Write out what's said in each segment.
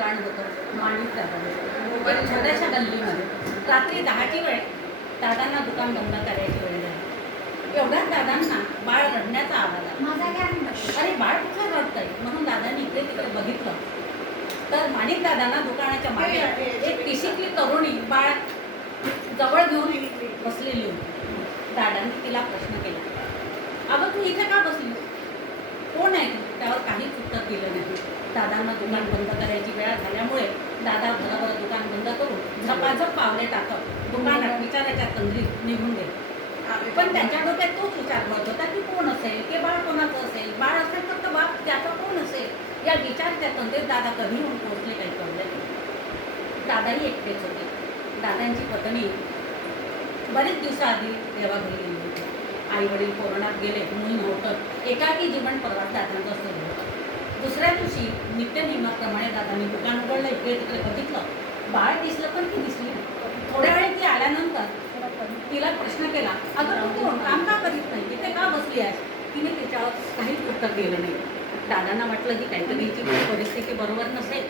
कांड होतं मांडीत एक छोट्याशा गल्लीमध्ये रात्री 10ची वेळ. दादांना दुकान बंद करायची वेळ झाली. एवढ्याच दादांना बाळ रडण्याचा आवाज आला. अरे बाळ कुठं रडतंय म्हणून दादांनी इकडे तिकडे बघितलं तर माणिक दादांना दुकानाच्या मागे एक तिशीतली तरुणी बाळ जवळ घेऊन बसलेली होती. दादांनी तिला प्रश्न केला, अगं तू इथे का बसली, कोण आहे तू? त्यावर काहीच उत्तर दिलं नाही. दादांना दुकान बंद करायची वेळ झाल्यामुळे दादा भराभर दुकान बंद करून झपाझप पावले टाकत दुकानात विचाराच्या तंद्रीत निघून गेले. पण त्यांच्या डोक्यात तोच विचार करत होता की कोण असेल, ते बाळ कोणाचं असेल, बाळ असेल तर बाप त्याचा कोण असेल. या विचाराच्या तंद्रीत दादा कधी होऊन पोहोचले काही कळले नाही. दादाही एकटेच होते. दादांची पत्नी बरेच दिवसाआधी देवाघरी गेली होती. आई वडील कोरोनात गेले, मूल नव्हतं. एकाकी जीवन परवास दादांचं सुरू होतं. दुसऱ्या दिवशी नित्यनियमाप्रमाणे दादांनी दुकान उघडलं. इकडे तिकडे बघितलं, बाळ दिसलं पण ती दिसली नाही. थोड्या वेळ ती आल्यानंतर तिला प्रश्न केला, अगं तू कोण, काम का करीत नाही, तिथे का बसली आहेस? तिने त्याच्यावर काहीच उत्तर दिलं नाही. दादांना वाटलं की काहीतरी तिची परिस्थिती बरोबर नसेल.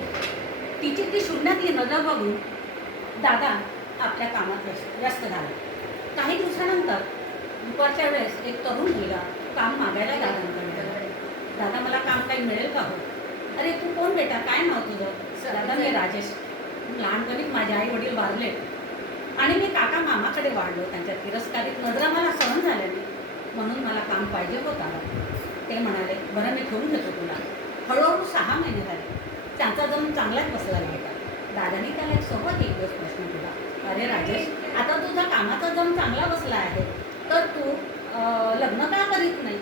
तिची ती शून्यातली नजर बघून दादा आपल्या कामात व्यस्त झाला. काही दिवसानंतर दुपारच्या वेळेस एक तरुण मुलगा काम मागायला दादांकडे आला. दादा मला काम काही मिळेल का हो? अरे तू कोण बेटा, काय नाव तुझं? दादा मी राजेश. लहानपणीच माझे आई वडील वारले आणि मी काका मामाकडे वाढलो. त्यांच्या तिरस्कारित नजरा मला सहन झाल्या नाही म्हणून मला काम पाहिजे होता. ते म्हणाले, बरं मी ठेवून घेतो तुला. हळूहळू 6 महिने झाले. त्यांचा जन्म चांगलाच बसला नव्हता. दादानी त्याला एक दिवस प्रश्न केला, अरे राजेश, आता तुझा कामाचा जन्म चांगला बसला आहे तर तू लग्न का करीत नाही?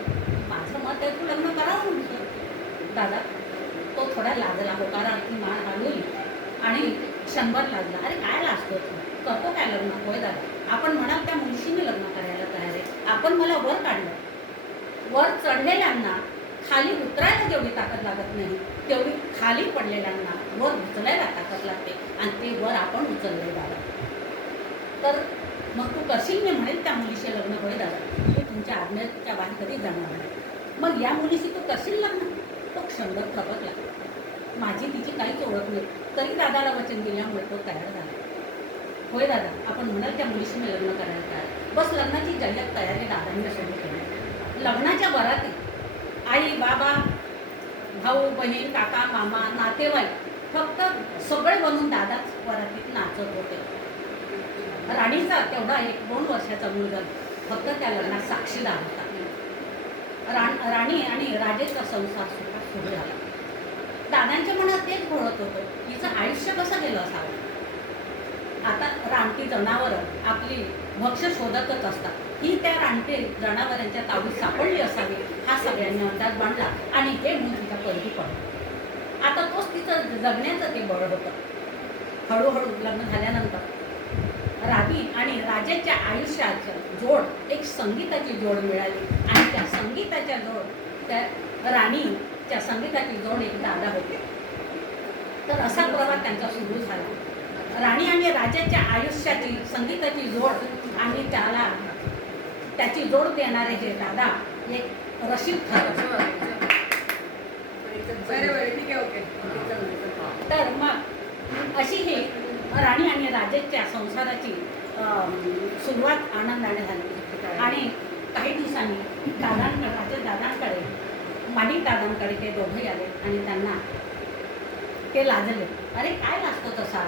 माझं मत आहे तू लग्न करावं म्हणतो. दादा तो थोडा लाजला, होकारार्थी मान हलवली आणि क्षणभर लाजला. अरे काय लाजतो तू, करतो काय लग्न? होय दादा, आपण म्हणाल त्या मुलीशी मी लग्न करायला तयार आहे. आपण मला वर काढलं. वर चढलेल्यांना खाली उतरायला जेवढी ताकद लागत नाही तेवढी खाली पडलेल्यांना वर उचलायला ताकद लागते आणि ते वर आपण उचलले दादा. तर मग तू करशील? मी म्हणेल त्या मुलीशी लग्न. होय दादा, तू तुमच्या आज्ञेच्या बाहेर कधी जाणार नाही. मग या मुलीशी तू करशील लग्न? तो क्षणभर थबकला. माझी तिची काहीच ओळख नाही तरी दादाला वचन दिल्यामुळे तो तयार झाला. होय दादा, आपण म्हणाल त्या मुलीशी मी लग्न करायला तयार. बस लग्नाची जय्यत तयारी दादांनी सुरू केली. लग्नाच्या बरातीत आई बाबा, भाऊ बहीण, काका मामा, नातेवाईक फक्त सगळे बनून दादाच वरातीत नाचत होते. राणीचा तेवढा 1-2 वर्षाचा मुलगा फक्त त्या लग्नात साक्षीदार होता. राणी आणि राजेचा संसार सुरू झाला. दादांच्या मनात तेच घोळत होतं, हिचं आयुष्य कसं गेलं असावं. आता रानटी जनावरं आपली भक्ष्य शोधतच असतात. ही त्या रानटी जनावरांच्या तावडीत सापडली असावी हा सगळ्यांनी अंदाज बांधला आणि हे मूल तिच्या परगी पडलं. आता तोच तिचं जगण्याचं ते बळ होतं. हळूहळू लग्न झाल्यानंतर रावी आणि राजेच्या आयुष्याचं जोड एक संगीताची जोड मिळाली आणि त्या संगीताच्या त्या राणीच्या संगीताची जोड एक दादा होते. तर असा प्रवास त्यांचा सुरू झाला. राणी आणि राजाच्या आयुष्याची संगीताची जोड आणि त्याची जोड देणारे हे दादा एक रशीद ठरले. तर मग अशी ही राणी आणि राजेच्या संसाराची सुरुवात आनंदाने झाली. आणि काही दिवसांनी दादांकडे माणिक दादांकडे ते दोघंही आले आणि त्यांना ते लाजले. अरे काय लाजतो तसा,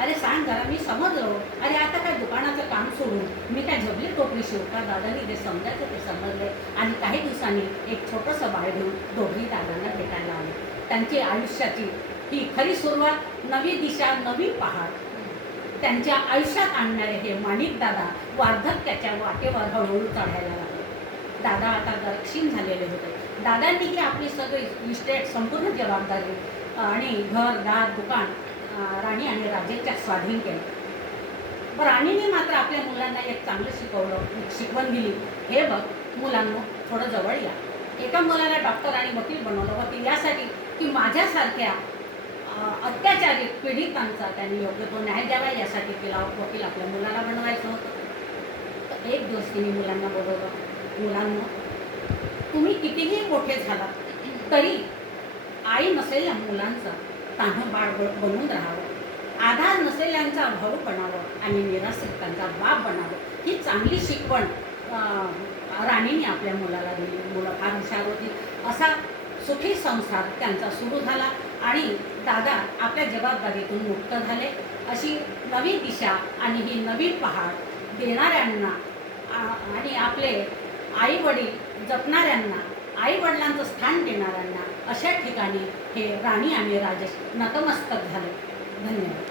अरे सांग जरा, मी समजलो. अरे आता काय दुकानाचं काम सोडून मी काय झबली टोपली शिवू का? दादांनी जे समजायचं ते समजले आणि काही दिवसांनी एक छोटंसं बाळ घेऊन दोघंही दादांना भेटायला आले. त्यांची आयुष्याची ही खरी सुरुवात, नवी दिशा, नवी पहाड त्यांच्या आयुष्यात आणणारे हे माणिक दादा वार्धक्याच्या वाटेवर हळूहळू चढायला लागले. दादा आता दक्षिण झालेले होते. दादांनीही आपली सगळी इस्टेट, संपूर्ण जबाबदारी आणि घर दार दुकान राणी आणि राजेच्या स्वाधीन केलं. राणीने मात्र आपल्या मुलांना एक चांगलं शिकवण दिली, हे बघ मुलांना थोडं जवळ या. एका मुलाला डॉक्टर आणि वकील बनवलं होतं यासाठी की माझ्यासारख्या अत्याचारी पीडितांचा त्यांनी योग्य तो न्याय द्यावा यासाठी तिला वकील आपल्या मुलाला बनवायचं होतं. तर एक दिवस तिने मुलांना बोलवलं, मुलांना तुम्ही कितीही मोठे झालात तरी आई नसेल या मुलांचा तान्हं बाळ बनून राहावं, आधार नसलेल्यांचा भाऊ बनावं आणि निराश्रितांचा बाप बनावं, ही चांगली शिकवण राणीने आपल्या मुलाला दिली. मुलं फार हुशार होती. असा सुखी संसार त्यांचा सुरू झाला आणि दादा आपल्या जबाबदारीतून मुक्त झाले. अशी नवी दिशा आणि ही नवी पहाट देणाऱ्यांना आणि आपले आईवडील जपणाऱ्यांना, आईवडिलांचं स्थान देणाऱ्यांना अशा ठिकाणी हे राणी आणि राजेश नतमस्तक झाले. धन्यवाद.